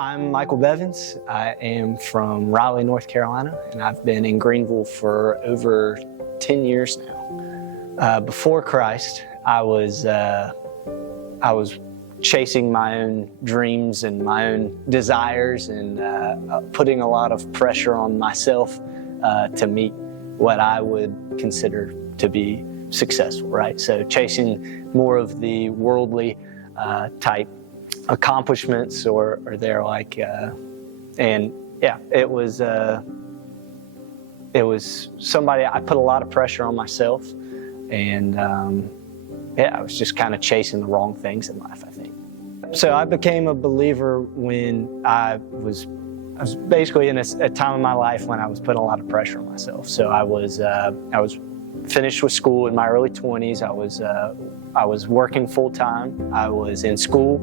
I'm Michael Beavans. I am from Raleigh, North Carolina, and I've been in Greenville for over 10 years now. Before Christ, I was chasing my own dreams and my own desires and putting a lot of pressure on myself to meet what I would consider to be successful, right? So chasing more of the worldly type accomplishments or they're like, and yeah, it was somebody, I put a lot of pressure on myself, and yeah, I was just kind of chasing the wrong things in life, I think. So I became a believer when I was basically in a time in my life when I was putting a lot of pressure on myself. So I was finished with school in my early 20s. I was working full-time. I was in school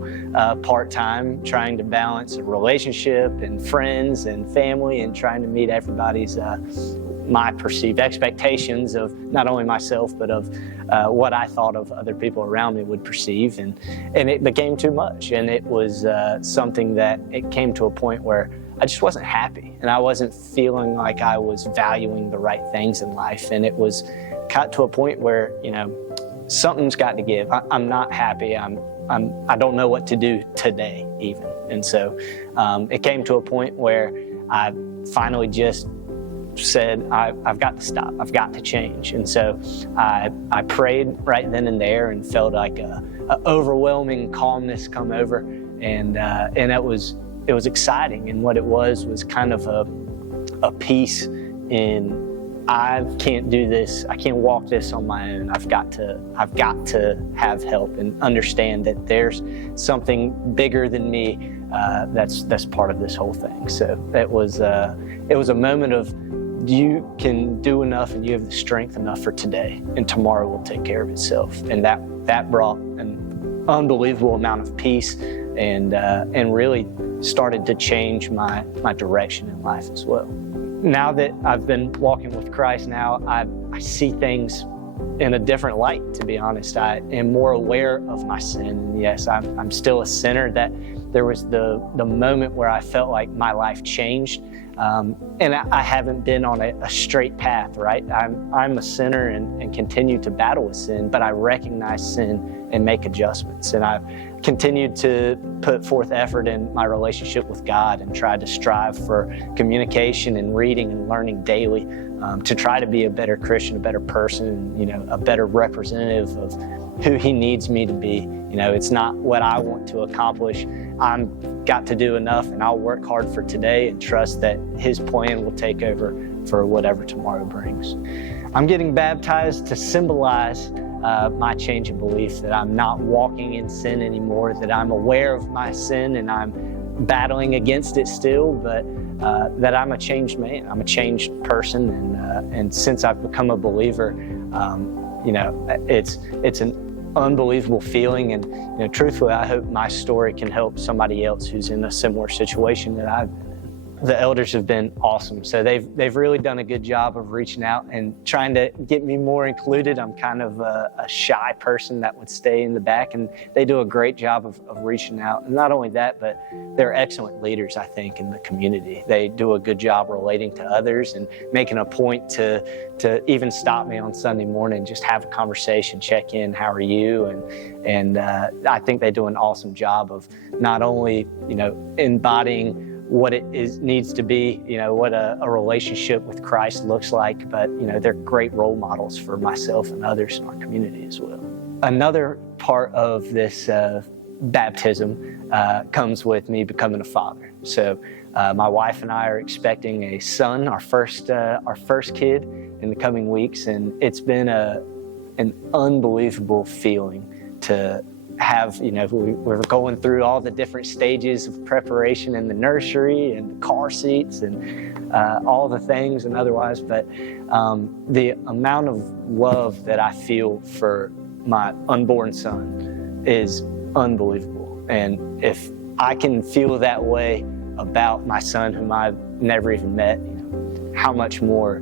part-time, trying to balance a relationship and friends and family and trying to meet everybody's my perceived expectations of not only myself but of what I thought of other people around me would perceive, and it became too much, and it was something that it came to a point where I just wasn't happy, and I wasn't feeling like I was valuing the right things in life, and it was got to a point where, you know, something's got to give. I'm not happy. I don't know what to do today even, and so it came to a point where I finally just said, I've got to stop. I've got to change, and so I prayed right then and there, and felt like a overwhelming calmness come over, and it was exciting, and what it was kind of a peace in, I can't do this. I can't walk this on my own. I've got to have help and understand that there's something bigger than me that's part of this whole thing. So it was a moment of, you can do enough and you have the strength enough for today, and tomorrow will take care of itself. And that brought an unbelievable amount of peace, and really started to change my direction in life as well. Now that I've been walking with Christ now, I see things in a different light, to be honest. I am more aware of my sin. And yes, I'm still a sinner. That there was the moment where I felt like my life changed. And I haven't been on a straight path, right? I'm a sinner and continue to battle with sin, but I recognize sin and make adjustments. And I've continued to put forth effort in my relationship with God and tried to strive for communication and reading and learning daily to try to be a better Christian, a better person, you know, a better representative of who He needs me to be. You know, it's not what I want to accomplish. I've got to do enough, and I'll work hard for today and trust that His plan will take over for whatever tomorrow brings. I'm getting baptized to symbolize my change in belief, that I'm not walking in sin anymore, that I'm aware of my sin and I'm battling against it still, but that I'm a changed man. I'm a changed person, and since I've become a believer, you know, it's an unbelievable feeling, and you know, truthfully, I hope my story can help somebody else who's in a similar situation that I've been in. The elders have been awesome, so they've really done a good job of reaching out and trying to get me more included. I'm kind of a shy person that would stay in the back, and they do a great job of reaching out. And not only that, but they're excellent leaders, I think, in the community. They do a good job relating to others and making a point to even stop me on Sunday morning, just have a conversation, check in, how are you? And I think they do an awesome job of not only, you know, embodying what it needs to be, you know, what a relationship with Christ looks like, but, you know, they're great role models for myself and others in our community as well. Another part of this baptism comes with me becoming a father. So my wife and I are expecting a son, our first kid, in the coming weeks, and it's been an unbelievable feeling to have, you know, we're going through all the different stages of preparation in the nursery and the car seats and all the things and otherwise, but the amount of love that I feel for my unborn son is unbelievable. And if I can feel that way about my son, whom I've never even met, you know, how much more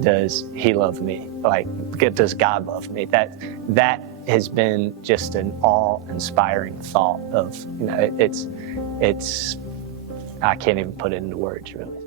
does He love me? Like, does God love me? That has been just an awe-inspiring thought of, you know, it's I can't even put it into words, really.